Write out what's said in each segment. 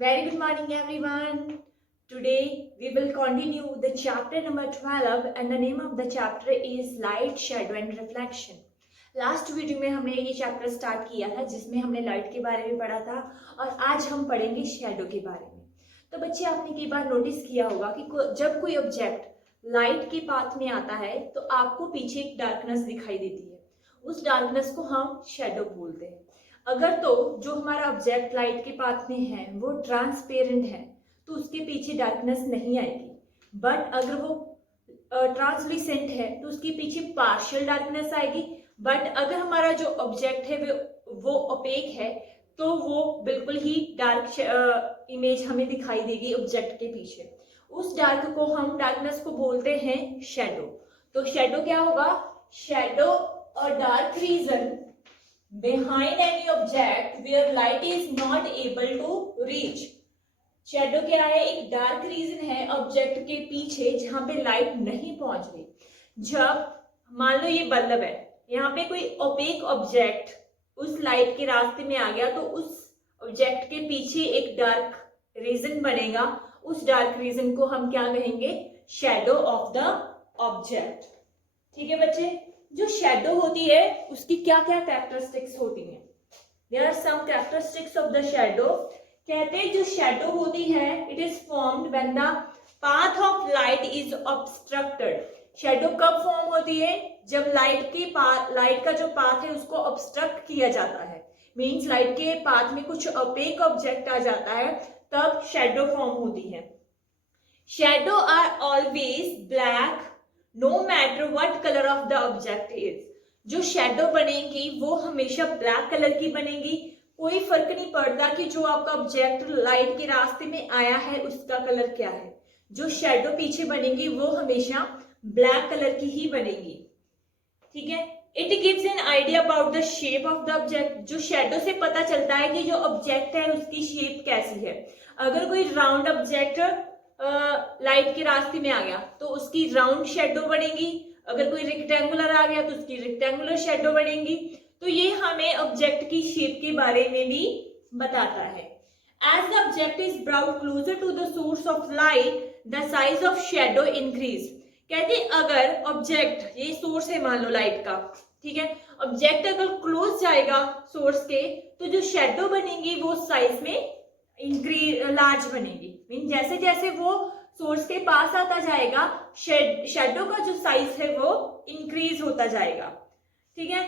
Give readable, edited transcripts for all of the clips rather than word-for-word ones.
Very good morning, everyone. Today we will continue the chapter number 12 and the name of the chapter is Light, Shadow and Reflection. Last video में हमने ये chapter start किया था जिसमें हमने light के बारे में पढ़ा था और आज हम पढ़ेंगे शैडो के बारे में। तो बच्चे आपने कई बार नोटिस किया होगा कि जब कोई ऑब्जेक्ट लाइट के पाथ में आता है तो आपको पीछे एक डार्कनेस दिखाई देती है, उस डार्कनेस को हम शैडो बोलते हैं। अगर तो जो हमारा ऑब्जेक्ट लाइट के पाथ में है वो ट्रांसपेरेंट है तो उसके पीछे डार्कनेस नहीं आएगी, बट अगर वो ट्रांसल्यूसेंट है तो उसके पीछे पार्शियल डार्कनेस आएगी। बट अगर हमारा जो ऑब्जेक्ट है वो ओपेक है तो वो बिल्कुल ही डार्क इमेज हमें दिखाई देगी ऑब्जेक्ट के पीछे। उस डार्क को हम डार्कनेस को बोलते हैं शैडो। तो शैडो क्या होगा? शैडो और dark region behind any object where light is not able to reach। Shadow क्या है? एक डार्क रीजन है ऑब्जेक्ट के पीछे जहां पे लाइट नहीं पहुंच रही। जब मान लो ये बल्ब है, यहाँ पे कोई ओपेक ऑब्जेक्ट उस लाइट के रास्ते में आ गया तो उस ऑब्जेक्ट के पीछे एक डार्क रीजन बनेगा। उस डार्क रीजन को हम क्या कहेंगे? Shadow of the object. ठीक है बच्चे, जो शैडो होती है उसकी क्या क्या कैरेक्टरिस्टिक्स होती हैं? There are some characteristics of the shadow. कहते हैं जो शैडो होती है it is formed when the path of light is obstructed. Shadow कब फॉर्म होती है? जब लाइट का जो पाथ है उसको ऑब्स्ट्रक्ट किया जाता है, मींस लाइट के पाथ में कुछ ओपेक ऑब्जेक्ट आ जाता है, तब शैडो फॉर्म होती है। Shadow are always black no matter what colour of the object is. जो शैडो बनेगी वो हमेशा ब्लैक कलर की बनेगी। कोई फर्क नहीं पड़ता कि जो आपका ऑब्जेक्ट लाइट के रास्ते में आया है उसका कलर क्या है। जो शैडो पीछे बनेगी वो हमेशा ब्लैक कलर की ही बनेगी। ठीक है, it gives an idea about the shape of the object. जो शैडो से पता चलता है कि जो ऑब्जेक्ट है उसकी शेप कैसी है। अगर कोई राउंड ऑब्जेक्ट लाइट के रास्ते में आ गया तो उसकी राउंड शैडो बनेगी। अगर कोई रेक्टेंगुलर आ गया तो उसकी रेक्टेंगुलर शैडो बनेगी। तो ये हमें ऑब्जेक्ट की शेप के बारे में भी बताता है। As the object is brought closer to the source of light the size of shadow increase. कहते अगर ऑब्जेक्ट, ये सोर्स है मान लो लाइट का, ठीक है, ऑब्जेक्ट अगर क्लोज जाएगा सोर्स के तो जो शैडो बनेगी वो साइज में लार्ज बनेगी। मीन जैसे जैसे वो सोर्स के पास आता जाएगा शैडो का जो साइज है वो इंक्रीज होता जाएगा। ठीक है,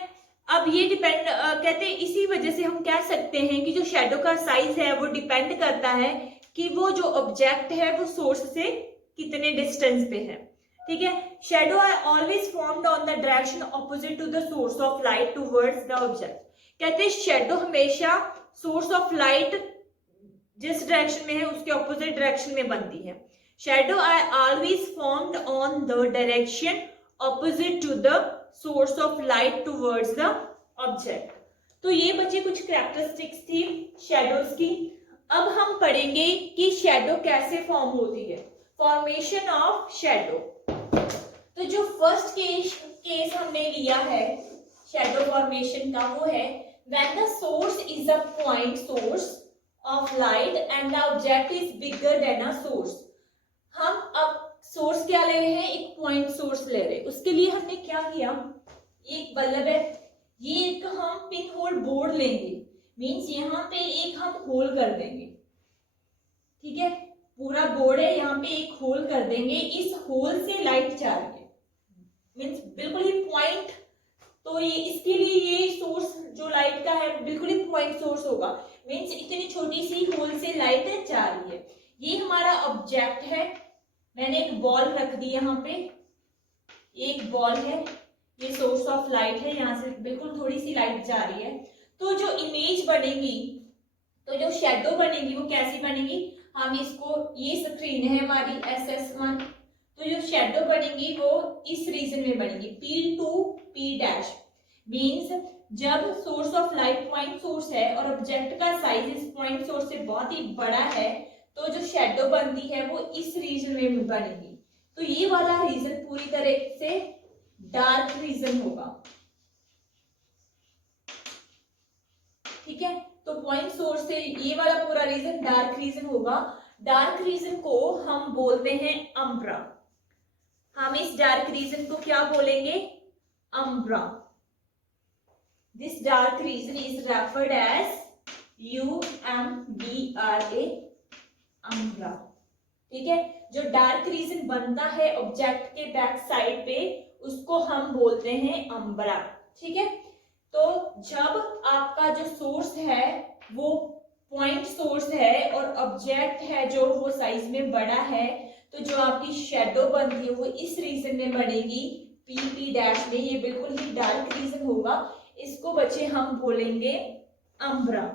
अब ये डिपेंड कहते हैं, इसी वजह से हम कह सकते हैं कि जो शैडो का साइज है वो डिपेंड करता है कि वो जो ऑब्जेक्ट है वो सोर्स से कितने डिस्टेंस पे है। ठीक है, shadow are always formed on the direction opposite to the source of light towards the object. कहते हैं शैडो हमेशा सोर्स ऑफ लाइट जिस डायरेक्शन में है उसके ऑपोजिट डायरेक्शन में बनती है। Shadow are always formed on the direction opposite to the source of light towards the object. तो ये बच्चे कुछ कैरेक्टरिस्टिक्स थी शैडोज की। अब हम पढ़ेंगे कि शैडो कैसे फॉर्म होती है, फॉर्मेशन ऑफ शैडो। तो जो फर्स्ट केस हमने लिया है शैडो फॉर्मेशन का वो है when the source is a point source of light and the object is bigger than a source। हम अब सोर्स क्या ले रहे हैं? एक पॉइंट सोर्स ले रहे हैं। उसके लिए हमने क्या किया, एक बल्ब है, ये एक हम पिन होल बोर्ड लेंगे, मींस यहाँ पे एक हम होल कर देंगे। ठीक है, पूरा बोर्ड है, यहाँ पे एक होल कर देंगे, इस होल से लाइट जा रही है, मींस बिल्कुल ही पॉइंट। तो ये इसके लिए ये सोर्स जो लाइट का है बिल्कुल ही पॉइंट सोर्स होगा, मींस इतनी छोटी सी होल से लाइट जा रही है। ये हमारा ऑब्जेक्ट है, मैंने एक बॉल रख दी यहाँ पे, एक बॉल है, ये सोर्स ऑफ लाइट है, यहाँ से बिल्कुल थोड़ी सी लाइट जा रही है। तो जो इमेज बनेगी, तो जो शैडो बनेगी वो कैसी बनेगी? हम इसको, ये स्क्रीन है हमारी SS1, तो जो शैडो बनेगी वो इस रीजन में बनेगी P टू P', मींस जब source of light point source है और ऑब्जेक्ट का साइज इस पॉइंट सोर्स से बहुत ही बड़ा है तो जो शैडो बनती है वो इस रीजन में बनेगी। तो ये वाला रीजन पूरी तरह से डार्क रीजन होगा। ठीक है, तो पॉइंट सोर्स से ये वाला पूरा रीजन डार्क रीजन होगा। डार्क रीजन को हम बोलते हैं अम्ब्रा। हम इस डार्क रीजन को क्या बोलेंगे? Umbra. This dark region is referred as UMBRA, umbra. ठीक है, जो डार्क रीजन बनता है ऑब्जेक्ट के बैक साइड पे उसको हम बोलते हैं अम्ब्रा। ठीक है, तो जब आपका जो सोर्स है वो पॉइंट सोर्स है और ऑब्जेक्ट है जो वो साइज में बड़ा है, तो जो आपकी शेडो बनती है वो इस रीजन में बनेगी, PP डैश में। ये बिल्कुल ही डार्क रीजन होगा, इसको बच्चे हम बोलेंगे अम्ब्रा।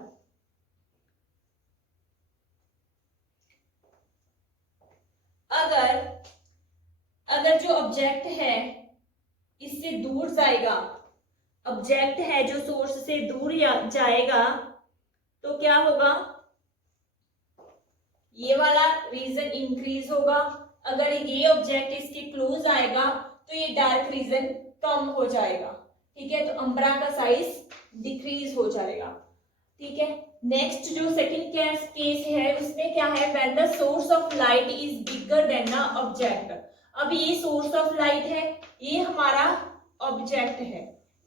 अगर जो ऑब्जेक्ट है इससे दूर जाएगा, ऑब्जेक्ट है जो सोर्स से दूर जाएगा, तो क्या होगा? ये वाला रीजन इंक्रीज होगा। अगर ये ऑब्जेक्ट इसके क्लोज आएगा तो ये डार्क रीजन कम हो जाएगा। ठीक है, तो अम्ब्रा का साइज डिक्रीज हो जाएगा। ठीक है, नेक्स्ट जो सेकंड केस है उसमें क्या है? When the source of light is bigger than the object. अब ये सोर्स ऑफ लाइट है, ये हमारा ऑब्जेक्ट है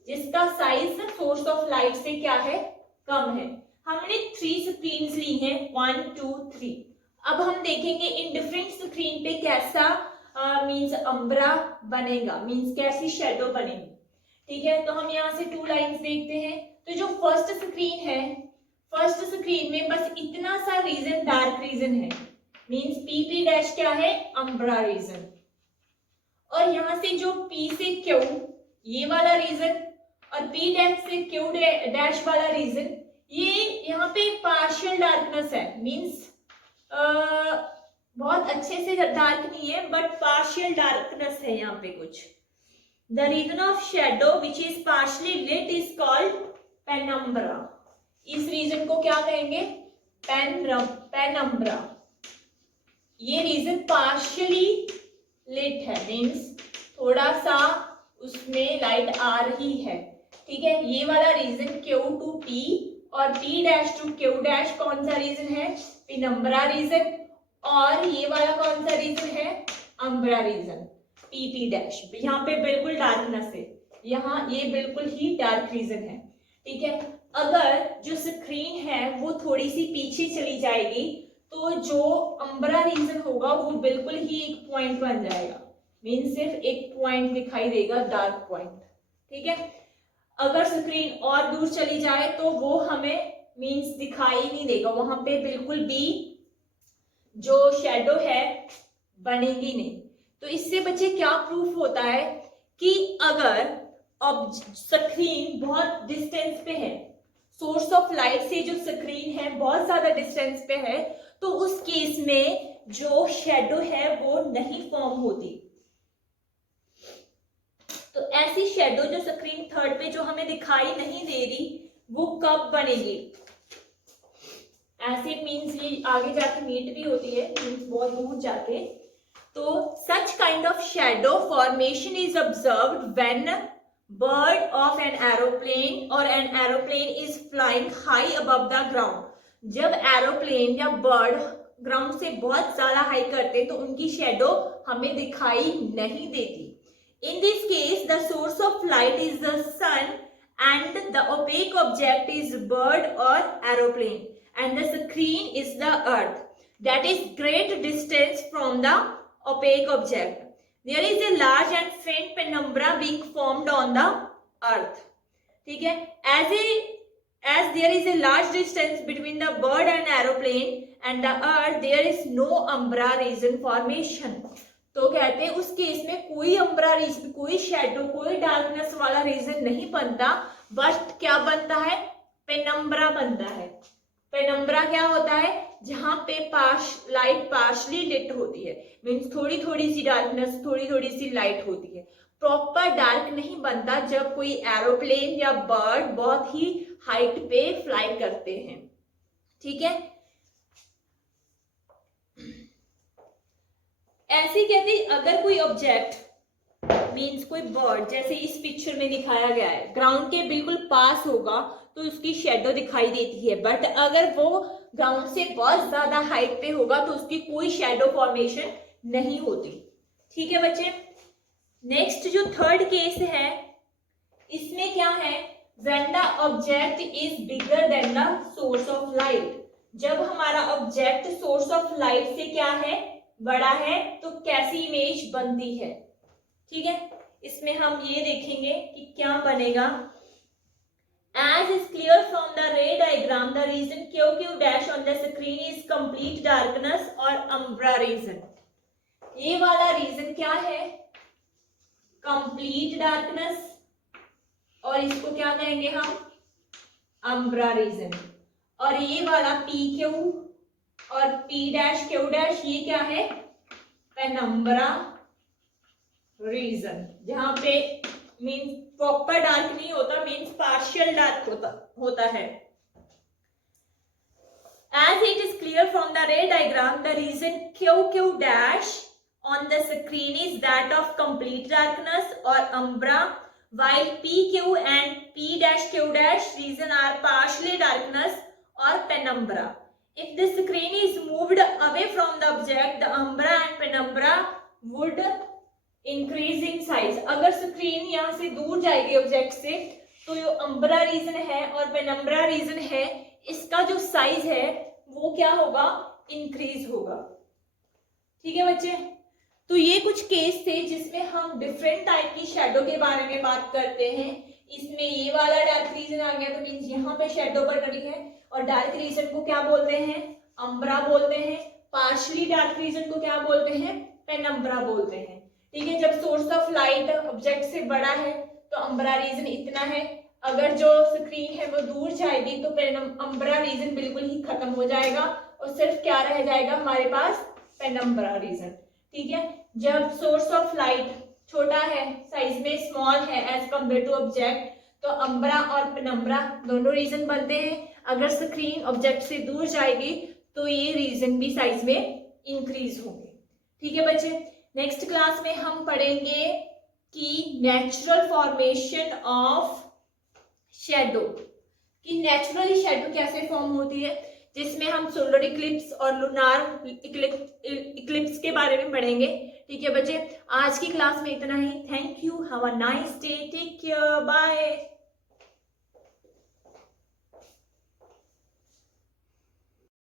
जिसका साइज सोर्स ऑफ लाइट से क्या है? कम है। हमने 3 स्क्रीन ली हैं, 1 2 3। अब हम देखेंगे इन डिफरेंट स्क्रीन पे कैसा मींस अम्ब्रा बनेगा, मींस कैसी शेडो बनेगी। ठीक है, तो हम यहाँ से 2 लाइंस देखते हैं। तो जो फर्स्ट स्क्रीन है, फर्स्ट स्क्रीन में बस इतना सा रीजन डार्क रीजन है, मींस PP डैश क्या है? Umbra region. और यहाँ से जो P से Q ये वाला रीजन और P डैश से Q डैश वाला रीजन, ये यहाँ पे पार्शियल डार्कनेस है, मींस बहुत अच्छे से डार्क नहीं है बट पार्शियल डार्कनेस है यहाँ पे कुछ। The region of shadow which is partially lit is called penumbra. इस रीजन को क्या कहेंगे? पेनम्ब्रा। ये रीजन पार्शियली लिट है, मीन्स थोड़ा सा उसमें लाइट आ रही है। ठीक है, ये वाला रीजन Q टू P और P dash to Q dash कौन सा रीजन है? Penumbra region. और ये वाला कौन सा रीजन है? Umbra region, PP dash. यहाँ पे बिल्कुल डार्कनेस है, यहाँ ये बिल्कुल ही डार्क रीजन है। ठीक है, अगर जो स्क्रीन है वो थोड़ी सी पीछे चली जाएगी तो जो अम्ब्रा रीजन होगा वो बिल्कुल ही एक पॉइंट बन जाएगा, मीन सिर्फ एक पॉइंट दिखाई देगा, डार्क पॉइंट। ठीक है, अगर स्क्रीन और दूर चली जाए तो वो हमें मीन्स दिखाई नहीं देगा, वहां पे बिल्कुल भी जो शेडो है बनेगी नहीं। तो इससे बच्चे क्या प्रूफ होता है कि अगर अब स्क्रीन बहुत डिस्टेंस पे है, सोर्स ऑफ लाइट से जो स्क्रीन है बहुत ज्यादा डिस्टेंस पे है, तो उस केस में जो शेडो है वो नहीं फॉर्म होती। तो ऐसी शेडो जो स्क्रीन थर्ड पे जो हमें दिखाई नहीं दे रही वो कब बनेगी? ऐसे मीन्स ये आगे जाके मीट भी होती है, मीन्स बहुत दूर जाके। तो such kind of shadow formation is observed when bird of an aeroplane or an aeroplane is flying high above the ground। जब एरोप्लेन या बर्ड ग्राउंड से बहुत ज्यादा हाई करते तो उनकी शेडो हमें दिखाई नहीं देती। In this case, the source of light is the sun and the opaque object is bird or aeroplane and the screen is the earth, that is great distance from the opaque object। There is a large and faint penumbra being formed on the earth। ठीक है, as there is a large distance between the bird and aeroplane and the earth, there is no umbra region formation। तो कहते हैं उस case में कोई umbra reason, कोई shadow, कोई डार्कनेस वाला रीजन नहीं बनता, बट क्या बनता है? पेनम्ब्रा बनता है। पेनम्ब्रा क्या होता है? जहां पे लाइट पार्शली लिट होती है, मीन्स थोड़ी थोड़ी सी डार्कनेस, थोड़ी थोड़ी सी लाइट होती है। प्रॉपर डार्क नहीं बनता जब कोई एरोप्लेन या बर्ड बहुत ही हाइट पे फ्लाई करते हैं। ठीक है, ऐसे कहते अगर कोई ऑब्जेक्ट मीन्स कोई बर्ड जैसे इस पिक्चर में दिखाया गया है ग्राउंड के बिल्कुल पास होगा तो उसकी शेडो दिखाई देती है, बट अगर वो ग्राउंड से बहुत ज्यादा हाइट पे होगा तो उसकी कोई शेडो फॉर्मेशन नहीं होती। ठीक है बच्चे, नेक्स्ट जो थर्ड केस है इसमें क्या है, when the object is bigger than the source of light, जब हमारा ऑब्जेक्ट सोर्स ऑफ लाइट से क्या है, बड़ा है, तो कैसी इमेज बनती है। ठीक है, इसमें हम ये देखेंगे कि क्या बनेगा। As is clear from the ray diagram, the region QQ dash on the screen is complete darkness और umbra region। ये वाला रीजन क्या है, कंप्लीट डार्कनेस, और इसको क्या कहेंगे हम, अम्ब्रा रीजन। और ये वाला पी क्यू और पी डैश क्यू डैश ये क्या है, पेनम्ब्रा रीजन, जहां पे मीन्स प्रॉपर डार्क नहीं होता, मीन्स पार्शियल डार्क होता है। As it is clear from the ray diagram, the region QQ dash on the screen is that of complete darkness or umbra, while PQ and P dash Q dash region are partially darkness or penumbra. If the screen is moved away from the object, the umbra and penumbra would increase in size. अगर screen यहाँ से दूर जाएगी object से तो जो umbra reason है और पेनम्ब्रा रीजन है, इसका जो साइज है वो क्या होगा, इंक्रीज होगा। ठीक है बच्चे, तो ये कुछ केस थे जिसमें हम डिफरेंट टाइप की शेडो के बारे में बात करते हैं। इसमें ये वाला डार्क रीजन आ गया तो मीन्स यहाँ पे शेडो पड़ रही है, और डार्क रीजन को क्या बोलते हैं, अम्ब्रा बोलते हैं। पार्शली डार्क रीजन को क्या बोलते हैं, पेनम्ब्रा बोलते हैं। ठीक है, जब सोर्स ऑफ लाइट ऑब्जेक्ट से बड़ा है तो अम्ब्रा रीजन इतना है, अगर जो स्क्रीन है वो दूर जाएगी तो अम्ब्रा रीजन बिल्कुल ही खत्म हो जाएगा और सिर्फ क्या रह जाएगा हमारे पास, पेनम्ब्रा रीजन। ठीक है, जब सोर्स ऑफ लाइट छोटा है, साइज में स्मॉल है एज कम्पेयर टू ऑब्जेक्ट, तो अम्ब्रा और पेनम्ब्रा दोनों रीजन बनते हैं। अगर स्क्रीन ऑब्जेक्ट से दूर जाएगी तो ये रीजन भी साइज में इंक्रीज होंगे। ठीक है बच्चे, नेक्स्ट क्लास में हम पढ़ेंगे कि नेचुरल फॉर्मेशन ऑफ शेडो, कि नेचुरली शेडो कैसे फॉर्म होती है, जिसमें हम सोलर इक्लिप्स और लूनार इक्लिप्स के बारे में पढ़ेंगे। ठीक है बच्चे, आज की क्लास में इतना ही। Thank you, have a nice day, take care, bye.